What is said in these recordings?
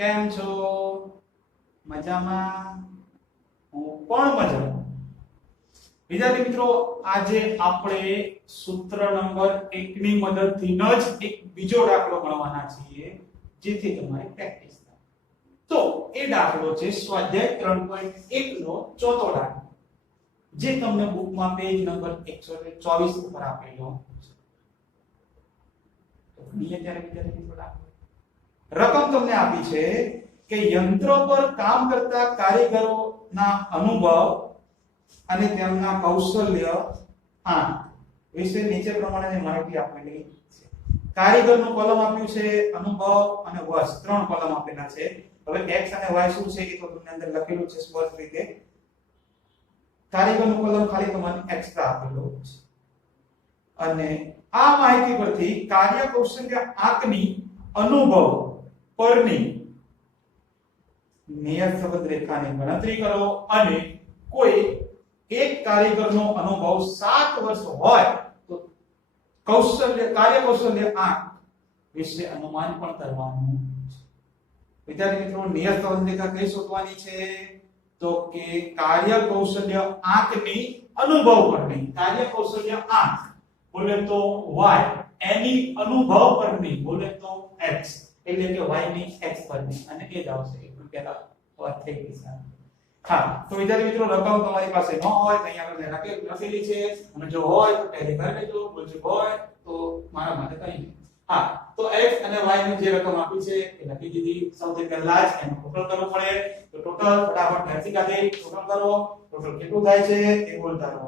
કેમ છો? મજામાં? હું પણ મજામાં. વિદ્યાર્થી મિત્રો, આજે આપણે સૂત્ર નંબર 1 ની મદદથી જ એક બીજો દાખલો ગણવાના છીએ, જેથી તમારી પ્રેક્ટિસ થાય. તો એ દાખલો છે સ્વાધ્યાય 3.1 નો ચોથો દાખલો, જે તમને બુકમાં પેજ નંબર 124 ઉપર આપેલો છે. તો ગણીએ ત્યારે વિદ્યાર્થી મિત્રો દાખલો. રકમ તમને આપી છે કે યંત્રો પર કામ કરતા કારીગરોના અનુભવ અને તેમના કૌશલ્ય વિશે નીચે પ્રમાણેની માહિતી આપેલી છે. કારીગરનું કોલમ આપ્યું છે, અનુભવ અને વર્ષ ત્રણ કોલમ આપેલા છે. હવે x અને y શું છે એ તો તમને અંદર લખેલું છે સ્પષ્ટ રીતે. કારીગરનું કોલમ ખાલી તમારે એક્સ્ટ્રા આપેલું છે. અને આ માહિતી પરથી કાર્ય કૌશલ્ય આંકની અનુભવ પરની નિયત સંબંધ રેખાની ગણતરી કરો અને કોઈ એક કારીગરનો અનુભવ 7 વર્ષ હોય તો કાર્ય કૌશલ્ય આંક વિશે અનુમાન પણ કરવાનું છે. વિદ્યાર્થી મિત્રો, નિયત સંબંધ રેખા કઈ શોધવાની છે? તો કે કાર્ય કૌશલ્ય આંકની અનુભવ પરની. કાર્ય કૌશલ્ય આંક બોલે તો y, એની અનુભવ પરની બોલે તો x, એટલે કે y ની x પરની, અને એ જ આવશે. એકદમ પહેલા વાત થઈ ગઈ છે. હા, તો વિદ્યાર્થી મિત્રો, રકમ તમારી પાસે ન હોય તો અહીંયા આપણે લખેલી છે, અને જો હોય તો ટેલી કરી લેજો, બોલજો હોય તો મારા માટે કઈ નહીં. હા, તો x અને y ની જે રકમ આપી છે એ લખી દીધી. સૌથી પહેલા જ એનું ટોટલ કરવું પડે. તો ટોટલ ફટાફટ ઘરથી કાઢી ટોટલ કરો. ટોટલ કેટલું થાય છે એ બોલતા રહો.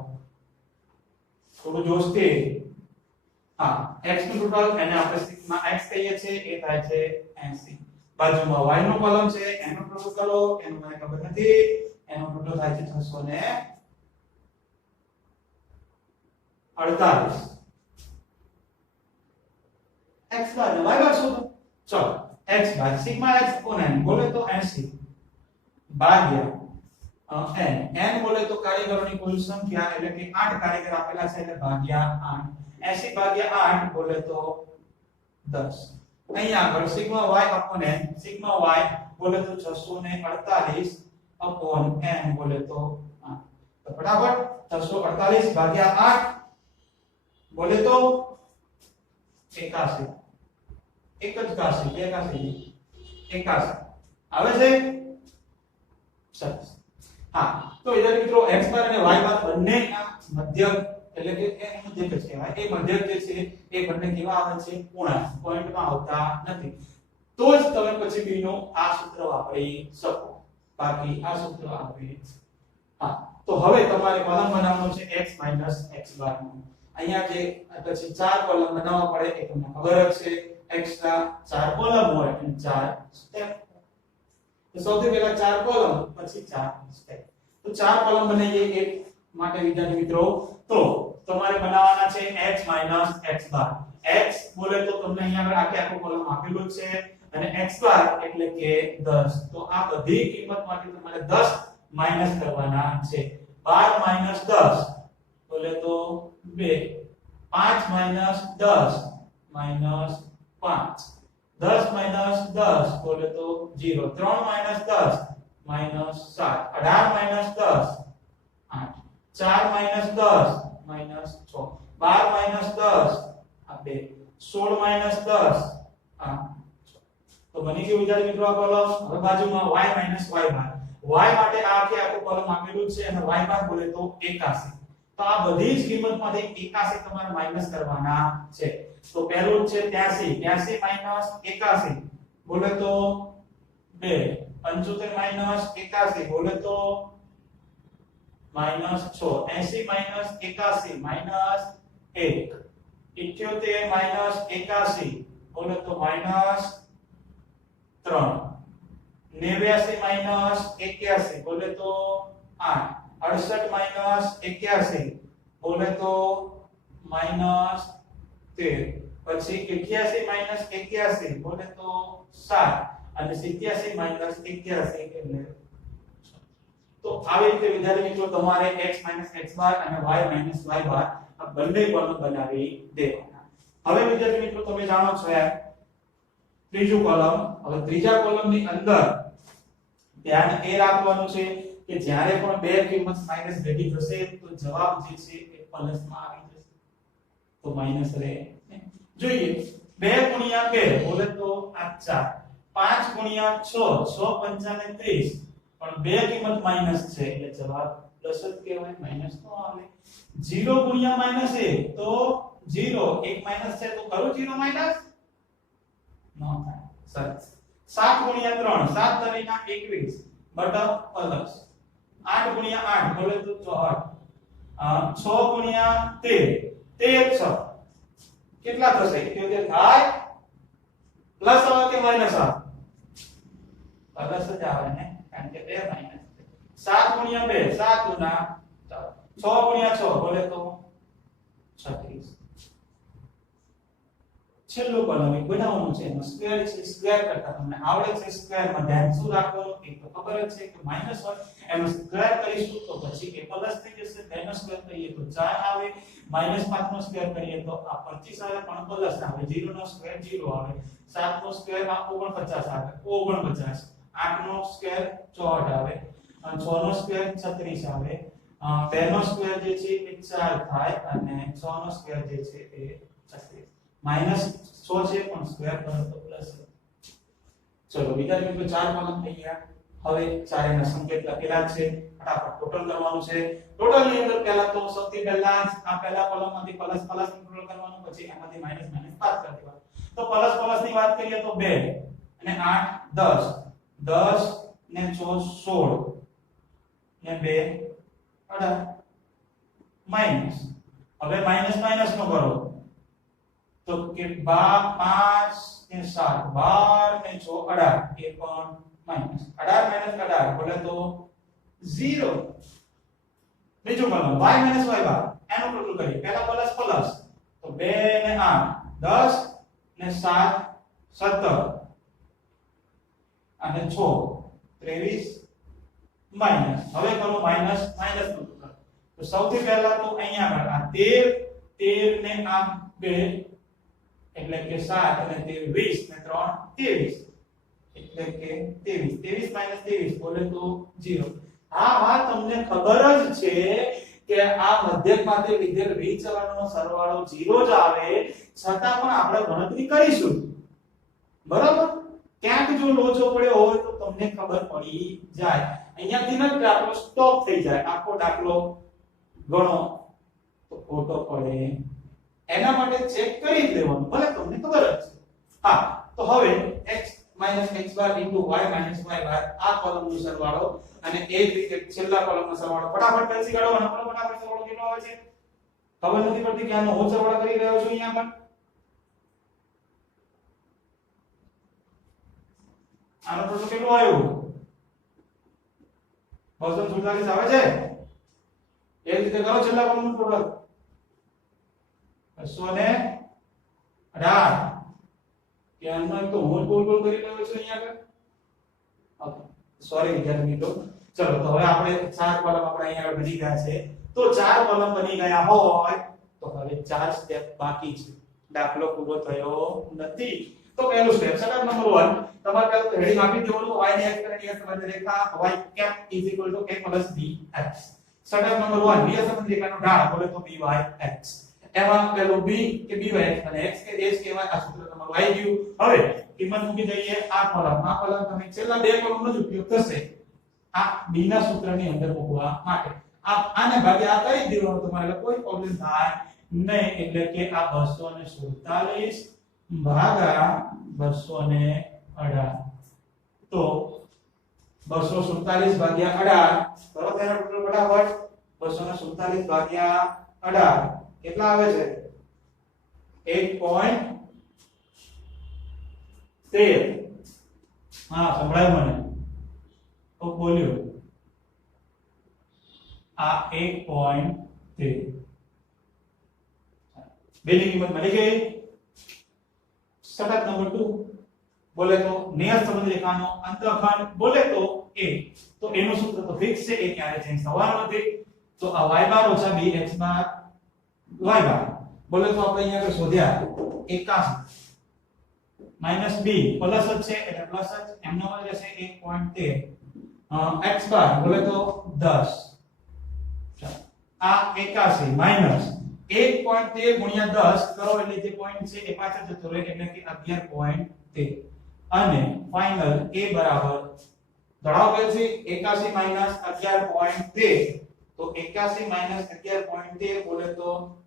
થોડું જોશથી. હા, x નું ટોટલ એને આપણે સિગ્મા x કહીએ છીએ, એ થાય છે 80. બાજુમાં y નો કોલમ છે, એનો ટોટલ કરો. એનું મને ખબર નથી. એનો ટોટલ થાય છે 648. x બાર ને y બાર શોધો. ચલો, x બાર સિગ્મા x કોને બોલે તો 80 ભાગ્યા n બોલે તો કારીગરોની કુલ સંખ્યા, એટલે કે 8 કારીગર આપેલા છે, એટલે ભાગ્યા 8. 80 ભાગ્યા 8 બોલે તો 10. અહીંયા આગળ sigma y upon n, sigma y બોલે તો 648 અપોન n બોલે તો 8. તો ફટાફટ 648 ભાગ્યા 8 બોલે તો 81. એક જ 81 આવે છે. સરસ. હા, તો વિદ્યાર્થી મિત્રો, x બાર અને y બાર બંનેના મધ્યક, એટલે કે એ મધ્યક જ કહેવાય. એ મધ્યક જે છે એ બંને કેવા આવે છે? પૂર્ણાંક. પોઈન્ટમાં આવતા નથી. તો જ તમે પછી b નો આ સૂત્ર વાપરી શકો. બાકી આ સૂત્ર આવે. હા, તો હવે તમારે કોલમ બનાવવાનો છે x x બાર નો. અહીંયા જે પછી 4 કોલમ બનાવવા પડે એ તમને ખબર જ છે. x ના 4 કોલમ હોય અને 4 સ્ટેપ. તો સૌથી પહેલા 4 કોલમ, પછી 4 સ્ટેપ. તો 4 કોલમ બનાવીએ એક માટે વિદ્યાર્થી મિત્રો. તો તમારે બનાવવાના છે x x બાર. x બોલે તો તમને અહીંયા આગળ આખો કોલમ આપેલો છે, અને x બાર એટલે કે 10. તો આ બધી કિંમતમાંથી તમારે 10 માઈનસ કરવાના છે. 12 10 બોલે તો 2. 5 10 5. 10 10 બોલે તો 0. 3 10 -7. 18 10 8. 4 10 -6. 12 10 આ 2. 16 10 આ 6. તો બની ગયું વિદ્યાર્થી મિત્રો આ કોલમ. હવે બાજુમાં y y બાર. y માટે આ આખો કોલમ આપેલું છે, અને y બાર બોલે તો 81. તો આ બધી જ કિંમતમાંથી 81 તમારે માઈનસ કરવાના છે. તો પહેલું છે 83. 83 81 બોલે તો 2. 75 81 બોલે તો -6. 80 81 -1. 78 81 બોલે તો -3. 89 81 બોલે તો 8. 68 81 બોલે તો -13. પછી 88 81 બોલે તો 7. અને 87 81 એટલે. તો આવી રીતે વિદ્યાર્થી મિત્રો તમારે x x બાર અને y y બાર આ બંને કોલમ બનાવી દેવાના. હવે વિદ્યાર્થી મિત્રો તમે જાણો છો યાર ત્રીજું કોલમ. હવે ત્રીજા કોલમની અંદર ધ્યાન એ રાખવાનું છે કે જ્યારે પણ બે કિંમત માઈનસ ભેગી થશે તો જવાબ જે છે એ પ્લસ માં આવી જશે, તો માઈનસ રહે. જોઈએ 2 ગુણ્યા 2 બોલે તો આ 4, 5 ગુણ્યા 6 6 પંચાને 30, પણ બે કિંમત માઈનસ છે એટલે જવાબ પ્લસ જ કહેવાય, માઈનસ નો આવે. 0 ગુણ્યા માઈનસ 1 તો 0, એક માઈનસ છે તો કરું 0 માઈનસ નો થાય. સરસ. 7 ગુણ્યા 3 7 તરીકા 21 બટા પ્લસ. 8 ગુણ્યા 8 બોલે તો 64, 6 ગુણ્યા 13 13 કેટલા થશે 71 થાય. પ્લસ આવે કે માઈનસ આવે? પ્લસ જ આવે ને, કારણ કે 2 માઈનસ. 7 ગુણ્યા 2 7 ગુણા 6 ગુણ્યા 6 બોલે તો 36. છેલ્લું કોલમ એક બનાવવાનું છે, એનો સ્ક્વેર છે. સ્ક્વેર કરતા તમને આવડે છે સ્ક્વેર માં ધ્યાન શું રાખવાનું, એક તો ખબર જ છે કે -1 એનો સ્ક્વેર કરીશું તો પછી એ પ્લસ થઈ જશે. 2 નો સ્ક્વેર કરીએ તો 4 આવે, -5 નો સ્ક્વેર કરીએ તો આ 25 આવે પણ પ્લસ આવે. 0 નો સ્ક્વેર 0 આવે, 7 નો સ્ક્વેર આ 49 આવે 49, 8 નો સ્ક્વેર 64 આવે, 6 નો સ્ક્વેર 36 આવે, 2 નો સ્ક્વેર જે છે એ 4 થાય અને 6 નો સ્ક્વેર જે છે એ 36. -6 છે પણ સ્ક્વેર કરો તો પ્લસ. ચલો વિદ્યાર્થી મિત્રો 4 કોલમ થઈ ગયા. હવે ચારેના સંકેત લખેલા છે, ફટાફટ ટોટલ કરવાનું છે. ટોટલ ની અંદર પહેલા તો સૌથી પહેલા આ પહેલા કોલમમાંથી પ્લસ પ્લસ ટોટલ કરવાનું, પછી એમાંથી માઈનસ માઈનસ બાદ કરી દેવાનું. તો પ્લસ પ્લસ ની વાત કરીએ તો 2 અને 8 10 10 ને 16 ને 2 18 માઈનસ. હવે માઈનસ માઈનસ નો કરો તો કે 5 ને 7 12 ને 6 18 એ પણ માઈનસ. 18 - 18 બોલે તો 0. બીજું કોલમ y - y બાર એનો ટોટલ કરીએ. પહેલા પ્લસ પ્લસ તો 2 ને 8 10 ને 7 17 અને 6 23 માઈનસ. હવે કરો માઈનસ માઈનસ નો ટોટલ. તો સૌથી પહેલા તો અહીંયા આગળ આ 13 ને આ 2 એટલે કે 7 અને 13 20 ને 3 23 એટલે કે 23 23 - 23 બોલે તો 0. આ વાત તમને ખબર જ છે કે આ મધ્યકમાંથી વિધેય વિચલનનો સરવાળો 0 જ આવે, છતાં પણ આપણે ગણતરી કરીશું. બરાબર? ક્યાંક જો લોચો પડ્યો હોય તો તમને ખબર પડી જાય. અહીંયાથી ન દાખલો સ્ટોપ થઈ જાય, આખો દાખલો ગણો તો ખોટો પડે. એના માટે ચેક કરી લેવાનું, ભલે તમને ખબર જ છે. હા, તો હવે x - x બાર * y - y બાર આ કોલમનો સરવાળો અને એ જ રીતે છેલ્લા કોલમનો સરવાળો ફટાફટ કરી કાઢો. ફટાફટ સરવાળો કેટલો આવે છે ખબર નથી પડતી કે આનો હું સરવાળો કરી રહ્યો છું. અહીંયા પણ આનો ટોટલ કેટલો આવ્યો 247 આવે છે. એ રીતે કરો છેલ્લા કોલમનો ટોટલ 218. ત્યાંનો તો હું ગોલ ગોલ કરી રહ્યો છું અહીંયા આગળ. ઓકે સોરી વિદ્યાર્થી મિત્રો. ચલો તો હવે આપણે 4 કોલમ આપણે અહીંયા આગળ બની ગયા છે. તો 4 કોલમ બની ગયા હોય તો હવે 4 સ્ટેપ બાકી છે. દાખલો પૂરો થયો નથી. તો પહેલું સ્ટેપ સ્ટેપ નંબર 1 તમારે પહેલા તો હેડિંગ આપી દેવાનું y ની x અને સંબંધ રેખા y cap a + bx. Step number 1 b સંબંધ રેખાનો ઢાળ બોલે તો byx. એમાં પેલું b કે byx અને x કે h કહેવાય. આ સૂત્ર તમારું આવી ગયું. હવે કિંમત મૂકી દઈએ આ કોલમ તમે છેલ્લા બે કોલમનો જ ઉપયોગ થશે આ b ના સૂત્રની અંદર મૂકવા માટે. આને ભાગે આ કરી દેવાનું તમારે કોઈ પ્રોબ્લેમ થાય નહીં. એટલે કે આ 247 ભાગ્યા 218 તો 247 ભાગ્યા 18 બરાબર. એનો ટોટલ ફટાફટ 247 ભાગ્યા 18 કેટલા આવે છે 1.13. હા સંભળાય મને તો બોલ્યો આ 1.13 બેની કિંમત મળી ગઈ. સતત નંબર 2 બોલે તો નિયત સંબંધ રેખાનો અંતઃખંડ બોલે તો a. તો એનું સૂત્ર તો ફિક્સ છે, એ ક્યારે ચેન્જ થવાનું નથી. તો આ y બાર ઓછા bx બાર y બાર બોલે તો આપણે અહીંયા આગળ શોધ્યા 81 માઈનસ બી પ્લસ જ છે એટલે પ્લસ જ એમનો મળી જશે 1.13 x બાર બોલે તો 10 આ 81 માઈનસ 1.13 ગુણ્યા 10 કરો એટલે જે પોઈન્ટ છે એ પાછળ જતો રહે એટલે કે 11.13 અને ફાઇનલ a બરાબર ધડાવ કે છે 81 માઈનસ 11.13 તો 81 માઈનસ 11.13 બોલે તો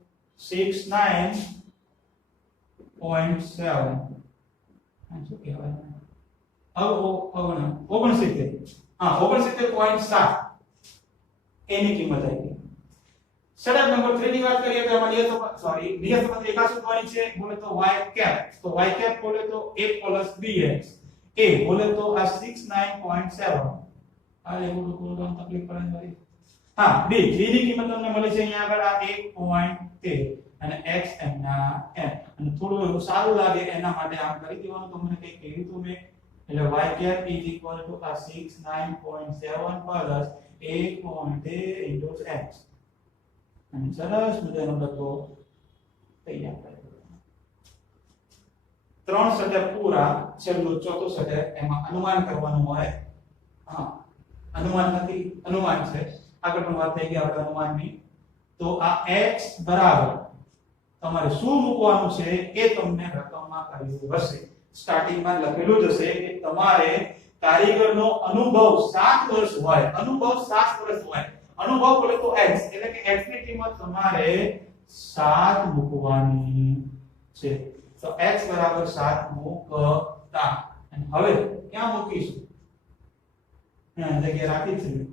69.7 શું કહેવાય હવે 69 હા 69.7 એની કિંમત આવી ગઈ સડક નંબર 3 ની વાત કરીએ તો એમાં નિયત સંબંધ એકા શોધવાની છે બોલે તો y કેપ તો y કેપ બોલે તો a bx a બોલે તો આ 69.7 આ લેવું તો તકલીફ પડે ભાઈ હા b ની કિંમત તમને મળે છે અહીંયા આગળ આ 1.13 અને x એમના m અને થોડું એવું સારું લાગે એના માટે આમ કરી દેવાનું તો મને કંઈક કહ્યું હતું મેં એટલે y cap is equal to આ 69.7 plus 1.8 into x અને સરસ મજાનો ડબ્બો તૈયાર કરી દેવાનો ત્રણ સટેપ પૂરા છેલ્લું ચોથું સટેપ એમાં અનુમાન કરવાનું હોય હા અનુમાન નથી અનુમાન છે આગળ પણ વાત થઈ ગઈ આપણે અનુમાનની તો આ x બરાબર તમારે શું મૂકવાનું છે એ તમને રકમમાં કહ્યું હશે સ્ટાર્ટિંગમાં લખેલું જ હશે કે તમારે કારીગરનો અનુભવ 7 વર્ષ હોય અનુભવ 7 વર્ષ હોય અનુભવ બોલે તો x એટલે કે x ની કિંમત તમારે 7 મૂકવાની છે તો x બરાબર 7 મૂકતા અને હવે ક્યાં મૂકીશું જગ્યા રાખી છે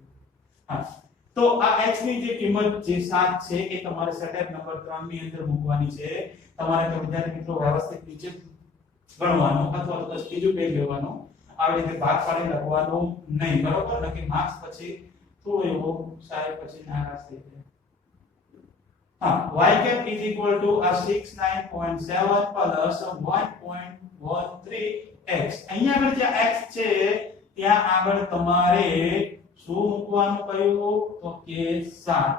હા તો આ x ની જે કિંમત જે 7 છે એ તમારે સેટઅપ નંબર 3 ની અંદર મૂકવાની છે તમારે તો વિદ્યાર્થી મિત્રો વ્યવસ્થિત નીચે ગણવાનું અથવા તો બીજું પેજ લેવાનું આવી રીતે ભાગ પાડી લખવાનું નહીં બરોબર નક્કી માર્ક્સ પછી થોડો એવો સાહેબ પછી નારાજ થઈ જાય હા y cap is equal to a 69.7 plus 1.13x અહીંયા આગળ જે x છે ત્યાં આગળ તમારે શું મૂકવાનું કહ્યું તો કે 7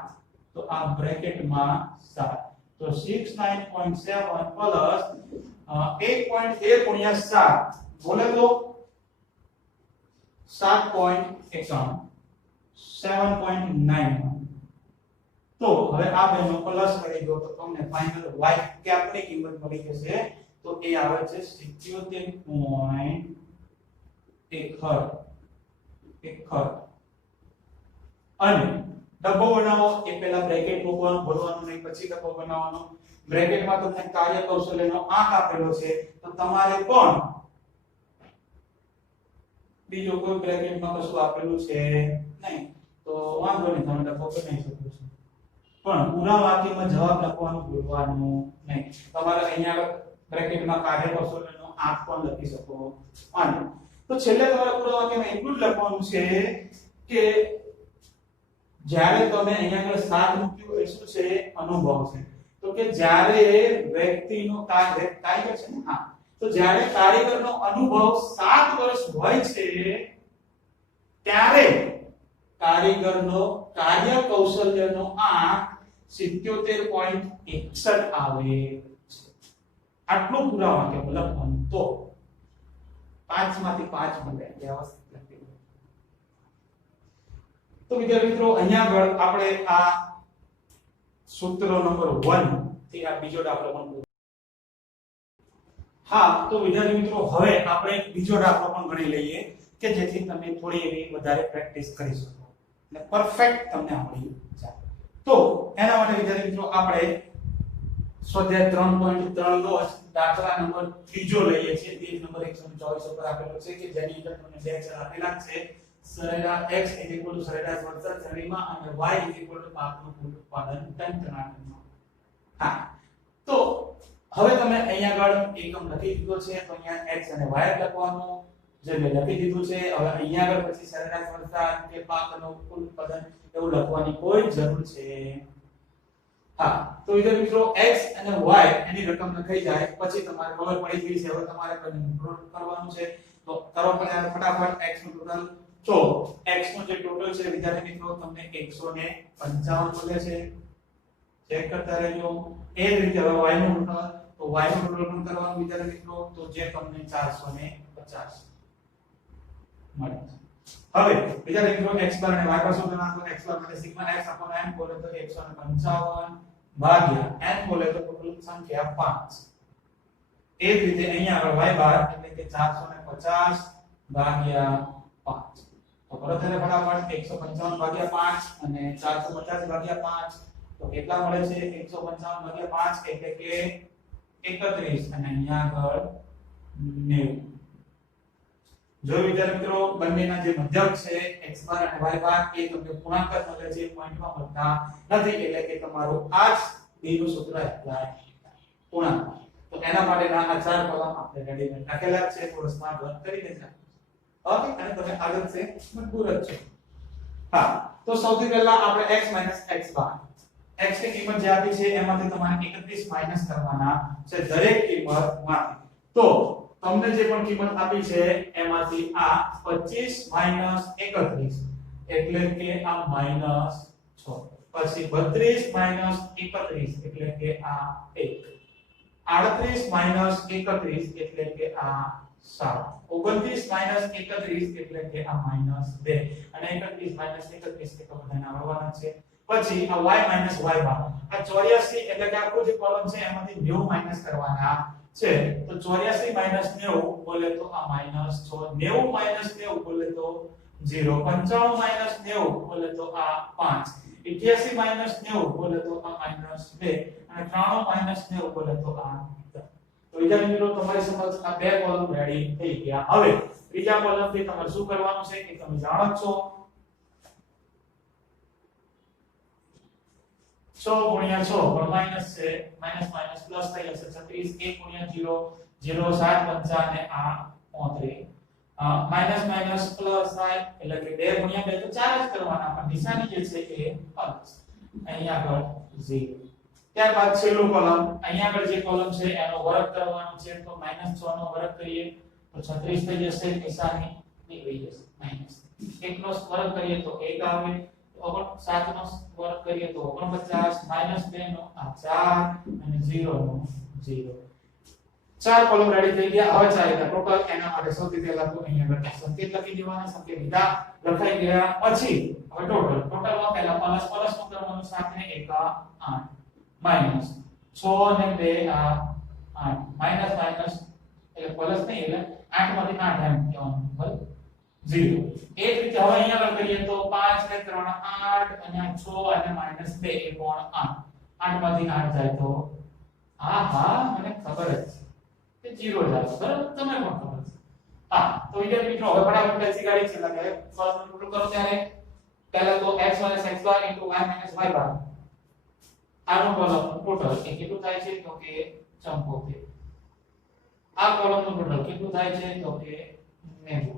તો આ બ્રેકેટમાં 7 તો 69.7 plus 1.13 ગુણ્યા 7 બોલે તો 7.91 7.9 તો હવે આ બેનો પ્લસ કરી દો તો તમને ફાઇનલ y કેપ ની કિંમત મળી જશે તો એ આવે છે 77.1 અને ડબ્બો બનાવો એ પહેલા બ્રેકેટ મૂકવાનું ભરવાનું નહીં પછી ડબ્બો બનાવવાનો બ્રેકેટમાં તમને કાર્ય કૌશલ્યનો આંક આપેલો છે તો તમારે પણ બીજો કોઈ બ્રેકેટમાં કશું આપેલું છે નહીં તો વાંધો નહીં તમે ડબ્બો બનાવી શકો છો પણ પૂરા વાક્યમાં જવાબ લખવાનું ભૂલવાનું નહીં તમારે અહીંયા બ્રેકેટમાં કાર્ય કૌશલ્યનો આંક પણ લખી શકો અને તો છેલ્લે તમારે પૂરા વાક્યમાં એટલું જ લખવાનું છે કે જ્યારે તમે અહીંયા આગળ 7 મૂક્યું એ શું છે અનુભવ છે તો કે જ્યારે વ્યક્તિનો કારીગર છે ને હા તો જ્યારે કારીગરનો અનુભવ 7 વર્ષ હોય છે ત્યારે કારીગરનો કાર્ય કૌશલ્યનો આંક 77.61 આવે છે આટલું પૂરા વાક્ય લખવાનું તો 5 માંથી 5 મળે વ્યવસ્થિત લખી તો વિદ્યાર્થી મિત્રો અહીંયા આગળ આપણે આ સૂત્ર નંબર 1 થી આ બીજો દાખલો પણ હા તો વિદ્યાર્થી મિત્રો હવે આપણે બીજો દાખલો પણ ગણી લઈએ કે જેથી તમે થોડી એવી વધારે પ્રેક્ટિસ કરી શકો અને પરફેક્ટ તમને આવડી જાય તો એના માટે વિદ્યાર્થી મિત્રો આપણે સ્વાધ્યાય 3.3 નો દાખલા નંબર ત્રીજો લઈએ છીએ પેજ નંબર 124 પર આપેલો છે કે જેની અંદર તમને બે ચલ આપેલા છે સરેરાશ x સરેરાશ વળતર શ્રેણીમાં અને y પાકનું કુલ ઉત્પાદન તંત્રનામાં હા તો હવે તમે અહીંયા આગળ એકમ લખી દીધો છે તો અહીંયા x અને y લખવાનું જે મેં લખી દીધું છે હવે અહીંયા આગળ પછી સરેરાશ વળતર કે પાકનું કુલ ઉત્પાદન એવું લખવાની કોઈ જરૂર છે હા તો વિદ્યાર્થી મિત્રો x અને y એની રકમ લખાઈ જાય પછી તમારે ખબર પડી ગઈ છે હવે તમારે કંટ્રોલ કરવાનું છે તો કરો પણ ફટાફટ x નું ટોટલ તો x નું જે ટોટલ છે વિદ્યાર્થી મિત્રો તમને 155 મળે છે ચેક કરતા રહેજો એ જ રીતે હવે y નું ટોટલ તો y નું ટોટલ પણ કરવાનું વિચારે મિત્રો, તો જે તમને 450 મળે છે. હવે બીજા મિત્રો x બાર અને y બાર શોધવાના, તો x બાર માટે સિગ્મા x n બોલે તો 155 ભાગ્યા n બોલે તો ટોટલ સંખ્યા 5. એ જ રીતે અહીંયા આગળ y બાર એટલે કે 450 ભાગ્યા 5. તો કરો ત્યારે ફટાફટ 155 ભાગ્યા 5 અને 450 ભાગ્યા 5 તો કેટલા મળે છે? 155 ભાગ્યા 5 એટલે કે 31 અને અહીંયા આગળ 90. જો વિચાર મિત્રો બંનેના જે મધ્યક છે x બાર અને y બાર એ તમને પૂર્ણાંક મળે છે, પોઈન્ટમાં મળતા નથી, એટલે કે તમારું આ જ b નું સૂત્ર એપ્લાય પૂર્ણાંક. તો એના માટેના આ ચાર કોલમ આપણે રેડીમેડ લખેલા છે, થોડો સ્માર્ટ વર્ક કરી દેજો. ઓકે, અને તમે આગળ છે મજબૂર જ છે. હા, તો સૌથી પહેલા આપણે x x બાર, x ની કિંમત જે આપી છે એમાંથી તમારે 31 માઈનસ કરવાના છે દરેક કિંમતમાંથી. તો તમને જે પણ કિંમત આપી છે એમાંથી આ 25 માઈનસ 31 એટલે કે આ માઈનસ 6, પછી 32 માઈનસ 31 એટલે કે આ 1, 38 માઈનસ 31 એટલે કે આ 7, 29 માઈનસ 31 એટલે કે આ માઈનસ 2 અને 31 માઈનસ 31 એટલે બધાને આવવાના છે. પછી આ y માઈનસ y બાર, આ 84 એટલે કે આખો જે કોલમ છે એમાંથી 90 માઈનસ કરવાના છે. તો 84 માઈનસ 90 બોલે તો આ માઈનસ 6, 90 માઈનસ 90 બોલે તો 0, 95 માઈનસ 90 બોલે તો આ 5, 88 માઈનસ 90 બોલે તો આ માઈનસ 2 અને 93 માઈનસ 90 બોલે તો આ 10. તો વિદ્યાર્થી મિત્રો તમારી સમક્ષ આ બે કોલમ રેડી થઈ ગયા. હવે ત્રીજા કોલમ થી તમારે શું કરવાનું છે કે તમે જાણો છો 6 ગુણ્યા 6 પણ માઈનસ છે, માઈનસ માઈનસ પ્લસ થઈ જશે 36, 1 ગુણ્યા 0 0 7 5 અને આ 35, માઈનસ માઈનસ પ્લસ થાય એટલે કે 2 ગુણ્યા 2 તો 4 જ કરવાના, પણ નિશાની જે છે એ અલગ. અહીંયા આગળ 0. ત્યારબાદ છેલ્લું કોલમ, અહીંયા આગળ જે કોલમ છે એનો વર્ગ કરવાનો છે, તો -6 નો વર્ગ કરીએ તો 36 થઈ જશે, નિશાની નીકળી જશે માઈનસ. 1 નો વર્ગ કરીએ તો 1 આવે, 7 નો વર્ગ કરીએ તો 49, -2 નો આ 4 અને 0 નો 0. ચાર કોલમ રેડી થઈ ગયા. હવે ચાલીને ટોટલ એના માટે સૌથી પહેલા તો અહીંયા આગળ સંકેત લખી દેવાના, સંકેત લીધા લખાઈ ગયા પછી હવે ટોટલમાં પહેલા પ્લસ નું કરવાનું, 7 ને 1 8 માઈનસ 6 ને 2 આ 8 માઈનસ માઈનસ એટલે પ્લસ નહીં એટલે 8 માંથી 8 એમ કહેવાનું બરાબર 0. એ જ રીતે હવે અહીંયા આગળ કરીએ તો 5 ને 3 8 અને 6 અને -2 એ કોણ 8, 8 માંથી 8 જાય તો હા મને ખબર જ છે 0 જાય બરાબર, તમે પણ ખબર છે. હા, તો વિદ્યાર્થી મિત્રો હવે ફટાફટ પેન્સિલ ગાડી છે એટલે ફર્સ્ટ ટોટલ કરો ત્યારે પહેલા તો x - x બાર * y - y બાર આનો કોલમ ટોટલ એ કેટલું થાય છે તો કે 74. આ કોલમ નું ટોટલ કેટલું થાય છે તો કે 90.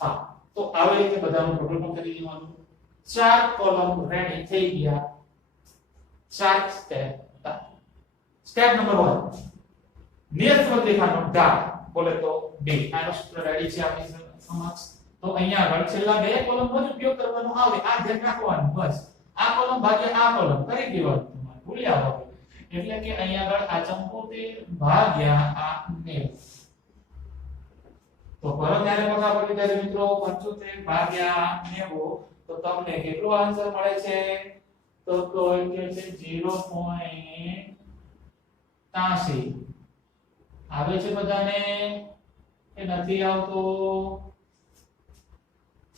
હા, તો આવી રીતે બધાનું ટોટલ પણ કરી દેવાનું. ચાર કોલમ રેડી થઈ ગયા. ચાર સ્ટેપ નંબર 1 નિયત રેખાનો ઢાળ બોલે તો 2. આનો સૂત્ર રેડી છે આપણી સમક્ષ. તો અહીંયા આગળ છેલ્લા બે કોલમનો જ ઉપયોગ કરવાનો આવે, આ ધ્યાન રાખવાનું બસ. આ કોલમ ભાગ્યા આ કોલમ કરી દેવાનું તમારે ભૂલ્યા વગર. એટલે કે અહીંયા આગળ આ 74 ભાગ્યા આ 90. તો કરો ત્યારે ફટાફટ વિદ્યાર્થી મિત્રો 75 ભાગ્યા 90 તો તમને કેટલો આન્સર મળે છે તો કે છે 0.83 આવે છે બધાને કે નથી આવતો?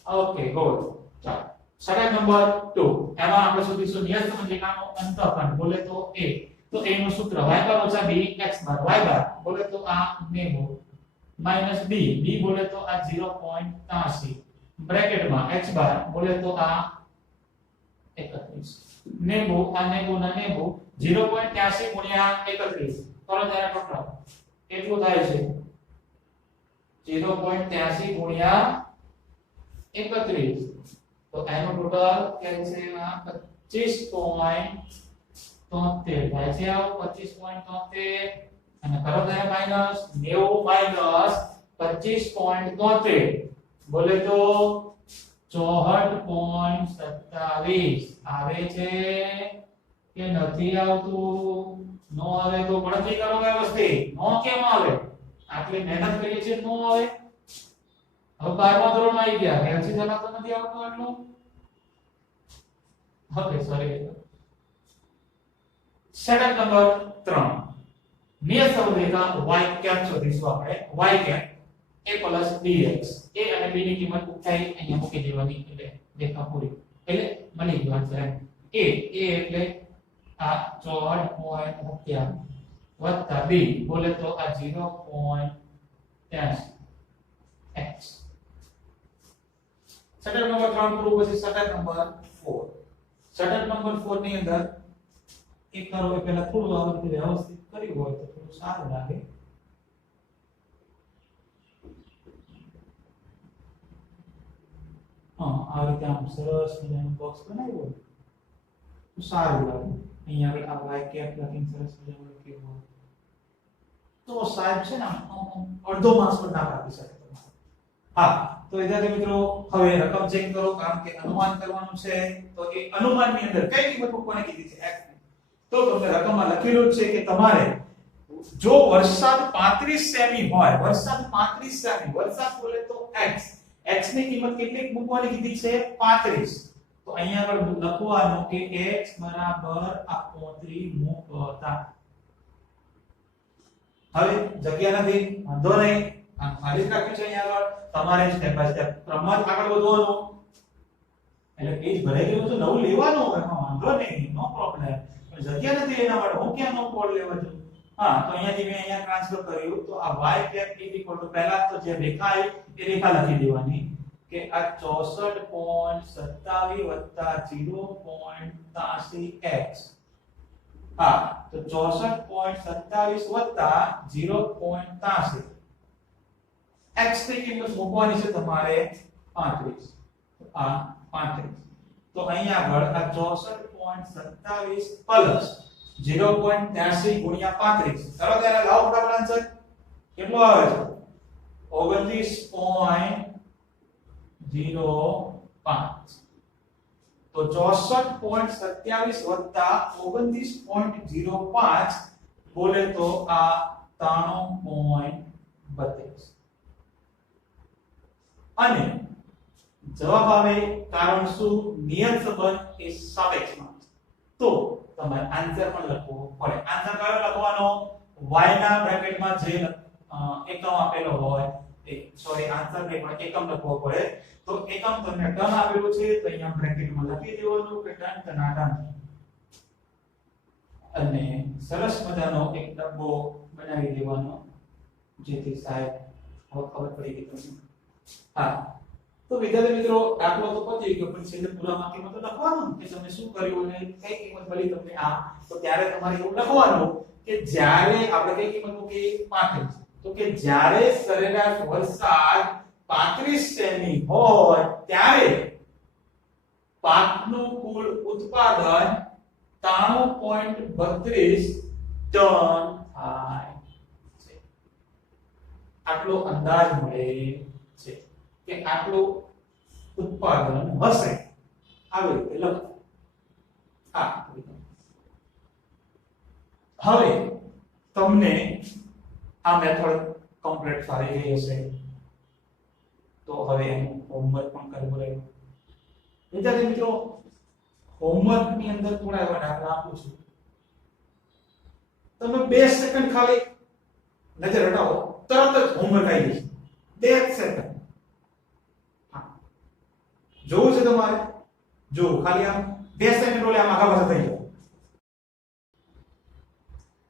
Okay good. ચાલો સ્ટેપ નંબર 2 એમાં આપણે શોધીશું નિયત રેખાનો અંતઃખંડ બોલે તો a. તો a નું સૂત્ર y બાર ઓછા b x બાર, y બાર બોલે તો આ 90 માઈનસ b, b બોલે તો આ 0.83 બ્રેકેટમાં h બાર બોલે તો આ 31 90 આ 90 ના 90 0.83 ગુણ્યા 31 કરો ત્યારે ટોટલ કેટલું થાય છે 0.83 ગુણ્યા 31 તો એનો ટોટલ કે છે આ 25.73 થાય છે આવો 25.73 અને કરો ત્યારે માઈનસ 90 માઈનસ 25.73 બોલે તો 64.27 આવે છે કે નથી આવતું? નો આવે તો ગણતરી કરો વ્યવસ્થિત. નો કેમ આવે? આટલી મહેનત કરીએ છીએ નો આવે. હવે 12મા ધોરણમાં આવી ગયા, એલસી ચલાવતો નથી આવતો આટલું. Okay sorry. Setup number 3. નિયત સંવેદા y કેપ શોધીશું આપણે. y cap a dx. a અને b ની કિંમત ઉઠાઈ અહીંયા મૂકી દેવાની એટલે દેખા પૂરી. એટલે બની ગયું આન્સર. a એટલે આ 14.7 વત્તા b બોલે તો આ 0.83 x. સેટઅપ નંબર 3 પૂરું. પછી સેટઅપ નંબર 4. સેટઅપ નંબર 4 ની અંદર એક કરો એ પહેલા થોડું આ રીતે વ્યવસ્થિત કર્યું હોય તો થોડું સારું લાગે. આ રીતે આમ સરસ મજાનું બોક્સ બનાવ્યું હોય તો સારું લાગે. અહીંયા આગળ આ y કેપ લખીને સરસ મજાનું લખ્યું હોય તો સાહેબ છે ને અડધો માર્ક્સ પણ ના આપી શકે તમારે. હા તો વિદ્યાર્થી મિત્રો હવે રકમ ચેક કરો, કારણ કે અનુમાન કરવાનું છે. તો એ અનુમાનની અંદર કઈ કિંમત મૂકવાની કીધી છે x. તો તમને રકમમાં લખેલું છે કે તમારે જો વરસાદ 35 સેમી હોય, વરસાદ 35 સેમી, વરસાદ બોલે તો x, x ની કિંમત કેટલી મૂકવાની કીધી છે 35. તો અહીંયા આગળ લખવાનું કે x બરાબર આ 35 મૂકતા. હવે જગ્યા નથી વાંધો નહીં, આ ખાલી રાખ્યું છે. અહીંયા આગળ તમારે સ્ટેપ બાય સ્ટેપ ક્રમમાં આગળ વધવાનું. એટલે પેજ ભરાઈ ગયું તો નવું લેવાનું હોય, વાંધો નહીં, નો પ્રોબ્લેમ. જગ્યા નથી એના માટે હું ક્યાં નો કોડ લેવા છું. હા તો અહીંયાથી મેં અહીંયા ટ્રાન્સફર કર્યું તો આ y કેપ ઇક્વલ ટુ પહેલા તો જે રેખા આવી એ રેખા લખી દેવાની કે આ 64.27 વત્તા 0.83x. હા તો 64.27 વત્તા 0.83 x ની કિંમત મૂકવાની છે તમારે 35. આ 35 તો અહીંયા આગળ આ 64.27 પ્લસ 0.83 ગુણ્યા 35. ચાલો ત્યારે લાવો ફટાફટ આન્સર. કેટલો આવે છે? 29.05. તો 64.27 વત્તા 29.05 બોલે તો આ 93.32. અને જવાબ આવે કારણ શું? નિયત સંબંધ એ સાપેક્ષમાં. તો તમારે આન્સર પણ લખવો પડે. આન્સર કયો લખવાનો? y ના બ્રેકેટમાં જે એકમ આપેલો હોય એ સોરી આન્સર નહીં પણ એકમ લખવો પડે. તો એકમ તમને ટન આપેલું છે તો અહીંયા બ્રેકેટમાં લખી દેવાનું કે ટન ટનાટન. અને સરસ મજાનો એક ડબ્બો બનાવી દેવાનો જેથી સાહેબ ખબર પડી ગઈ તમને. હા તો વિદ્યાર્થી મિત્રો દાખલો તો પતી ગયો, પણ છેલ્લે પૂરા વાક્યમાં તો લખવાનું કે તમે શું કર્યું અને કઈ કિંમત મળી તમને. આ તો ત્યારે તમારે એવું લખવાનું કે જ્યારે આપણે કઈ કિંમત મૂકી 35. તો કે જ્યારે સરેરાશ વરસાદ 35 સેમી હોય ત્યારે પાકનું કુલ ઉત્પાદન 93.32 ટન થાય છે. આટલો અંદાજ મળે છે કે આટલું ઉત્પાદન હશે. આવી રીતે લખો. હા હવે તમને આ મેથડ કમ્પ્લીટ ફાવી ગઈ હશે તો હવે એનું હોમવર્ક પણ કરવું રહ્યું. વિદ્યાર્થી મિત્રો હોમવર્ક ની અંદર થોડા એવા દાખલા આપું છું. તમે 2 સેકન્ડ ખાલી નજર હટાવો, તરત જ હોમવર્ક આવી જશે. 2 સેકન્ડ જોવું છે તમારે? જો ખાલી આમ 2 સેકન્ડ રોલે આમ આખા પાસે થઈ જાય.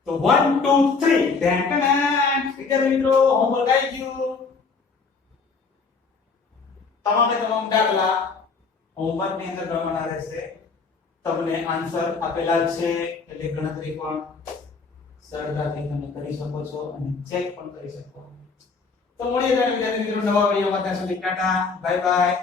તો 1 2 3 ટેન વિદ્યાર્થી મિત્રો હોમવર્ક આવી ગયું. તમામ દાખલા હોમવર્ક ની અંદર ગણવાના રહેશે. તમને આન્સર આપેલા છે એટલે ગણતરી પણ સરળતાથી તમે કરી શકો છો અને ચેક પણ કરી શકો. તો મળીએ વિદ્યાર્થી મિત્રો નવા વિડિયોમાં. ત્યાં સુધી ટાટા બાય બાય.